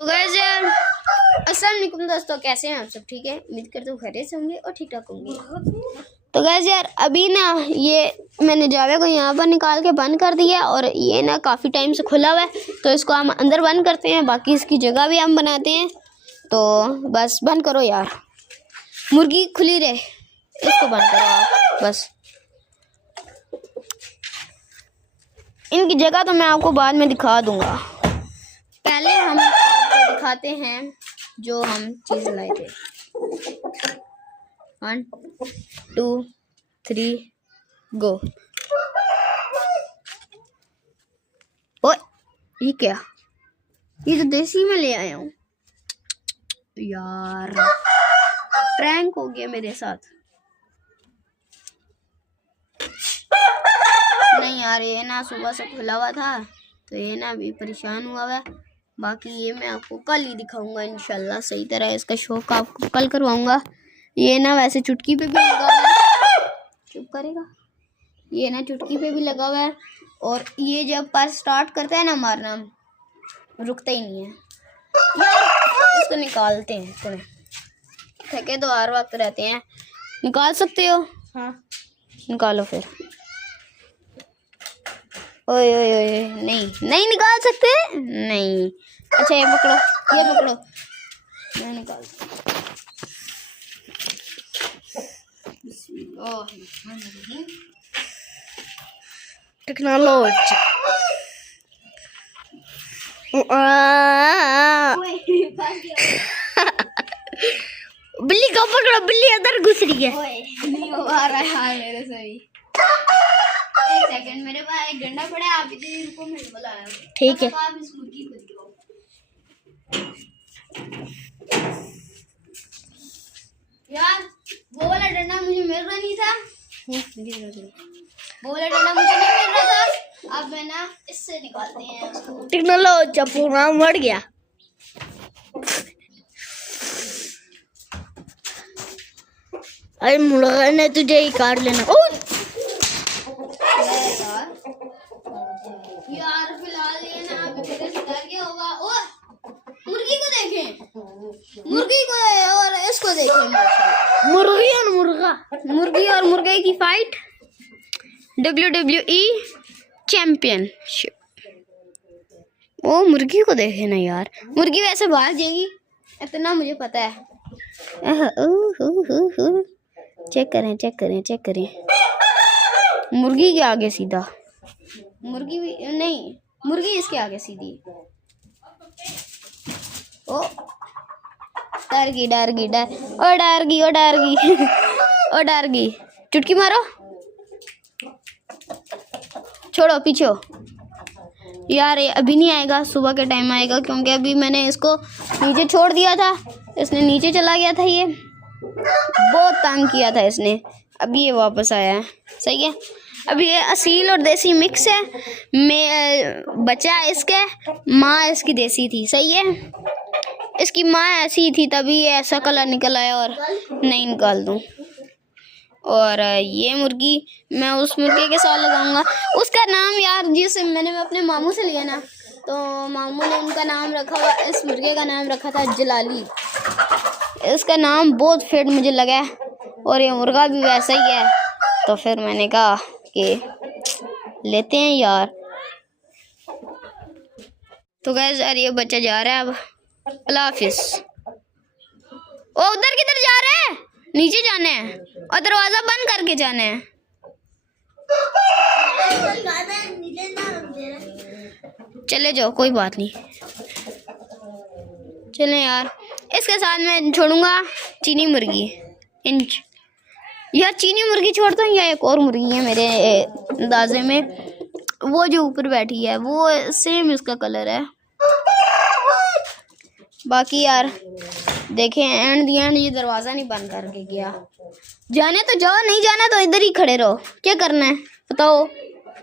तो गाइस यार अस्सलाम वालेकुम दोस्तों, कैसे हैं आप सब? ठीक है, उम्मीद करते हूँ खैरियत से होंगे और ठीक ठाक होंगे। तो गाइस यार अभी ना ये मैंने जावे को यहाँ पर निकाल के बंद कर दिया और ये ना काफ़ी टाइम से खुला हुआ है, तो इसको हम अंदर बंद करते हैं, बाकी इसकी जगह भी हम बनाते हैं। तो बस बंद करो यार, मुर्गी खुली रहे, इसको बंद करो आप बस। इनकी जगह तो मैं आपको बाद में दिखा दूंगा, पहले हम आपको दिखाते हैं जो हम चीज़ लाए थे। 1 2 3 गो। ओए ये क्या? ये तो देसी में ले आया हूँ यार, प्रैंक हो गया मेरे साथ। नहीं यार, ये ना सुबह से खुला हुआ था तो ये ना अभी परेशान हुआ है। बाकी ये मैं आपको कल ही दिखाऊंगा इंशाल्लाह, सही तरह इसका शौक आपको कल करवाऊंगा। ये ना वैसे चुटकी पे भी लगा हुआ है, चुप करेगा, ये ना चुटकी पे भी लगा हुआ है और ये जब पर स्टार्ट करता है ना मारना रुकता ही नहीं है यार। इसको निकालते हैं, थोड़े थके तो हर वक्त रहते हैं। निकाल सकते हो? हाँ निकालो फिर। ओए ओए ओए, नहीं नहीं निकाल सकते, नहीं। अच्छा ये पकड़ो, ये पकड़ो, मैं निकाल। टेक्नोलॉजी बिल्ली को पकड़ो, बिल्ली अंदर घुस रही है। नहीं हो आ रहा है मेरे से भी। एक सेकंड, मेरे पास एक डंडा पड़ा है, आप इतनी रुको, मैं बुलाया। ठीक है। आप इस मुर्गी को दिखाओ। यार वो वाला डंडा मुझे मिल रहा नहीं था, वो वाला डंडा मुझे नहीं मिल रहा था। अब मैं ना इससे निकालते हैं उसको। टेक्नोलॉजी पूरा मर गया। अरे मुर्गा ने तुझे ही काट लेना। यार फिलहाल ये ना अभी मेरे से डर गया होगा। ओ मुर्गी को देखें, मुर्गी को और इसको देखें। मुर्गी और मुर्गा, मुर्गी और मुर्गे की फाइट, WWE चैंपियनशिप। ओ मुर्गी को देखे ना यार, मुर्गी वैसे भाग जाएगी इतना मुझे पता है। चेक करें चेक करें चेक करें, मुर्गी के आगे सीधा, मुर्गी भी नहीं, मुर्गी इसके आगे सीधी। ओ डर गई डर गई डर, ओ डर गई ओ डर गई ओ डर गई। चुटकी मारो, छोड़ो पीछे हो यार। ये अभी नहीं आएगा, सुबह के टाइम आएगा, क्योंकि अभी मैंने इसको नीचे छोड़ दिया था, इसने नीचे चला गया था, ये बहुत तंग किया था इसने। अभी ये वापस आया है, सही है। अभी ये असील और देसी मिक्स है, मैं बच्चा है इसके, माँ इसकी देसी थी, सही है। इसकी माँ ऐसी थी तभी ये ऐसा कलर निकल आया, और नहीं निकाल दूँ। और ये मुर्गी मैं उस मुर्गे के साथ लगाऊंगा, उसका नाम यार जिस मैंने अपने मामू से लिया ना, तो मामू ने उनका नाम रखा हुआ, इस मुर्गे का नाम रखा था जलाली। इसका नाम बहुत फिट मुझे लगा और ये मुर्गा भी वैसा ही है, तो फिर मैंने कहा कि लेते हैं यार। तो गाइस यार ये बच्चा जा रहा है अब, अल्लाह हाफिज। ओ उधर किधर जा रहे हैं? नीचे जाने हैं और दरवाजा बंद करके जाने हैं। चले जाओ, कोई बात नहीं, चले यार। इसके साथ मैं छोड़ूंगा चीनी मुर्गी। इंच या चीनी मुर्गी छोड़ता हूँ, या एक और मुर्गी है मेरे अंदाजे में, वो जो ऊपर बैठी है वो सेम इसका कलर है। बाकी यार देखें एंड दी एंड ये दरवाज़ा नहीं बंद करके गया। जाने तो जाओ, नहीं जाना तो इधर ही खड़े रहो। क्या करना है बताओ?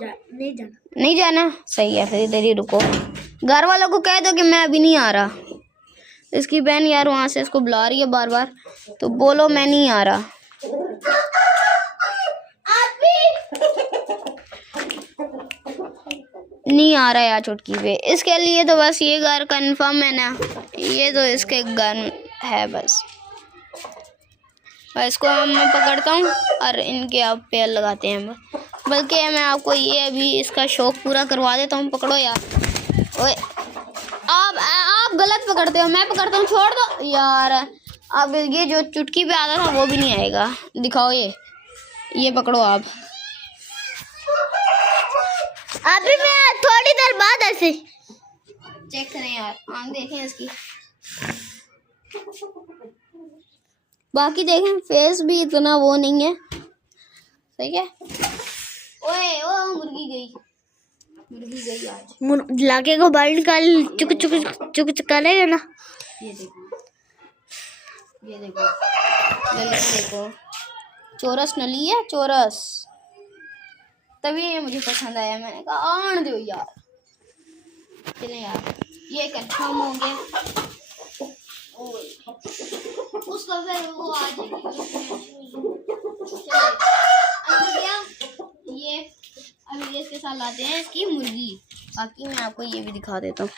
नहीं जाना, नहीं जाना, सही है, फिर इधर ही रुको। घर वालों को कह दो कि मैं अभी नहीं आ रहा। इसकी बहन यार वहाँ से इसको बुला रही है बार बार, तो बोलो मैं नहीं आ रहा। नहीं आ रहा यार चुटकी पे। इसके लिए तो बस ये घर कंफर्म है ना, ये तो इसके घर है बस। और इसको मैं पकड़ता हूँ और इनके आप पैर लगाते हैं। बल्कि मैं आपको ये अभी इसका शौक पूरा करवा देता हूँ। पकड़ो यार। ओए आप गलत पकड़ते हो, मैं पकड़ता हूँ, छोड़ दो यार। अब ये जो चुटकी पे आता था वो भी नहीं आएगा। दिखाओ ये पकड़ो आप। अभी मैं थोड़ी देर बाद ऐसे चेक करें यार, आँख देखें इसकी। बाकी देखें फेस भी इतना वो नहीं है, सही है। ओए ओ मुर्गी गई आज। लाके को बाहर निकाल चुक चुक चुक चुक करेगा ना। ये देखो लली देखो, चोरस नली है, चोरस। तभी ये मुझे पसंद आया, मैंने कहा आन दो यार। चले यार, ये कंफर्म हो गया। उसका फिर वो आ जाएगी। ये अभी इसके साथ लाते हैं इसकी मुर्गी। बाकी मैं आपको ये भी दिखा देता हूँ।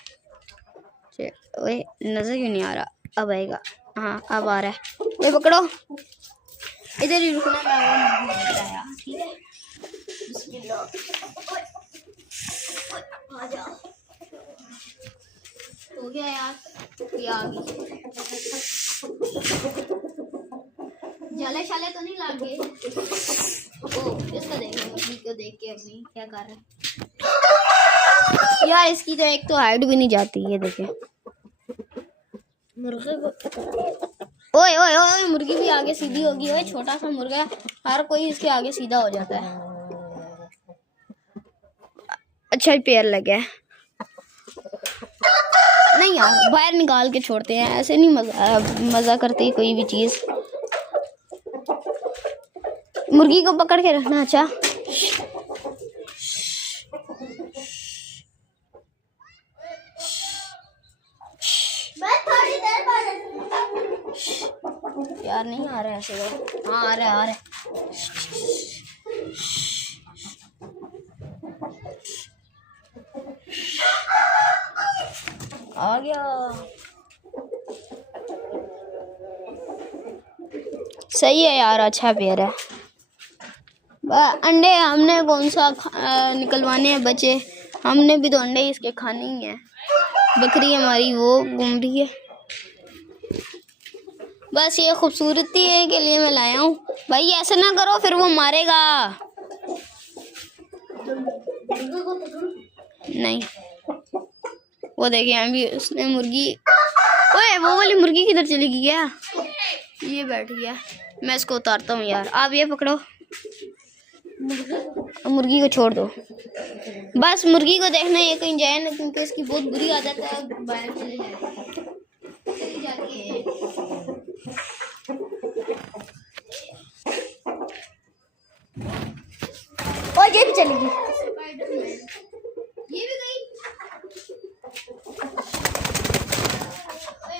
ओए नजर क्यों नहीं आ रहा? अब आएगा। हाँ अब आ रहा है। ये पकड़ो, इधर ही रुकना। मैं वो मुर्गी लेकर आया, ठीक है। बिस्मिल्लाह। आ जा। हो गया यार, ये आ गई। जले शाले तो नहीं लागे। ओ इसको देखें, मुर्गी को देख के अपनी क्या कर रहे हैं यार। इसकी तो एक तो हाइट भी नहीं जाती। ये देखें मुर्गे को। ओए ओए ओए मुर्गी भी आगे सीधी होगी। ओए छोटा सा मुर्गा, हर कोई इसके आगे सीधा हो जाता है। अच्छा पैर लगे नहीं यार, बाहर निकाल के छोड़ते हैं, ऐसे नहीं मजा करती कोई भी चीज। मुर्गी को पकड़ के रखना। अच्छा मैं थोड़ी देर बाद यार नहीं आ रहा है ऐसे तो। हाँ आ रहा है। आ गया। सही है यार, अच्छा पेड़ है। अंडे हमने कौन सा निकलवाने हैं बच्चे, हमने भी तो अंडे इसके खाने ही है। बकरी हमारी वो घूम रही है। बस ये खूबसूरती है के लिए मैं लाया हूँ। भाई ऐसे ना करो, फिर वो मारेगा। नहीं वो देखिए अभी उसने मुर्गी। ओए वो वाली मुर्गी किधर चली गई? क्या ये बैठ गया? मैं इसको उतारता हूँ यार। आप ये पकड़ो, मुर्गी को छोड़ दो। बस मुर्गी को देखना ये कहीं जाए ना, क्योंकि इसकी बहुत बुरी आदत है। बाहर चली जाती है। और ये भी चली गई। ये भी गई।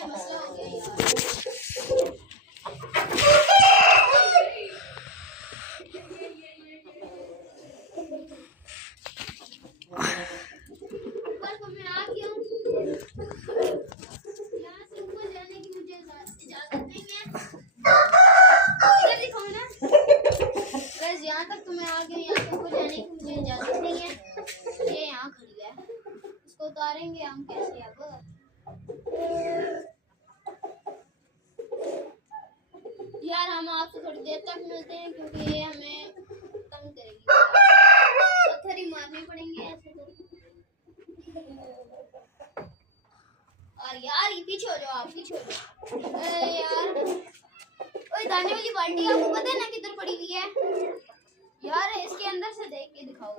मसला हो गया यार। यहाँ तक तुम्हें आ गया, यहाँ तक जाने की मुझे इजाजत नहीं है। ये यहाँ खड़ी है, इसको उतारेंगे हम कैसे? अब यार हम आपसे थोड़ी देर तक मिलते हैं, क्योंकि ये हमें तंग करेगी। पत्थर ही मारने पड़ेंगे ऐसे तो। और यार ये पीछे हो जाओ, आप पीछे हो जाओ यार। ओए दाने वाली बाल्टी आपको पता है ना किधर पड़ी हुई है? यार इसके अंदर से देख के दिखाओ।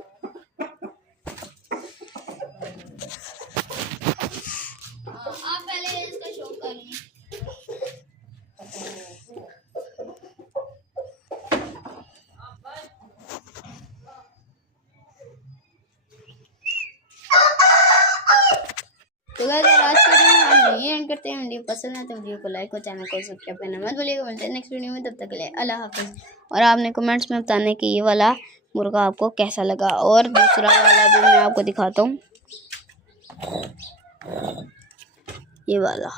आप पहले इसका शौक कर लीजिए। तो गाइस आज के वीडियो हम यही एंड करते हैं। वीडियो पसंद है तो वीडियो को लाइक और चैनल को सब्सक्राइब करना मत भूलिएगा। मिलते हैं नेक्स्ट वीडियो में, तब तक के लिए अल्लाह हाफिज़। और आपने कमेंट्स में बताने कि ये वाला मुर्गा आपको कैसा लगा। और दूसरा वाला भी मैं आपको दिखाता हूँ, ये वाला।